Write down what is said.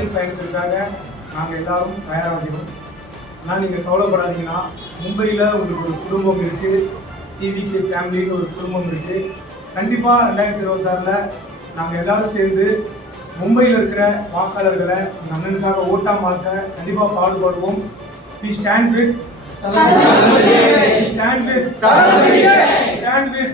அரசியல் பயணத்திற்காக நாங்கள் எல்லாரும் தயாராகிறோம். ஆனால் நீங்கள் கவலைப்படாதீங்கன்னா, மும்பையில் உங்களுக்கு ஒரு குடும்பம் இருக்குது, டிவிக்கு ஃபேமிலின்னு ஒரு குடும்பம் இருக்குது. கண்டிப்பாக 2026 நாங்கள் எல்லாரும் சேர்ந்து மும்பையில் இருக்கிற வாக்காளர்களை எங்கள் அண்ணனுக்காக ஓட்டா மாற்ற கண்டிப்பாக பாடுபடுவோம். We stand with Stand with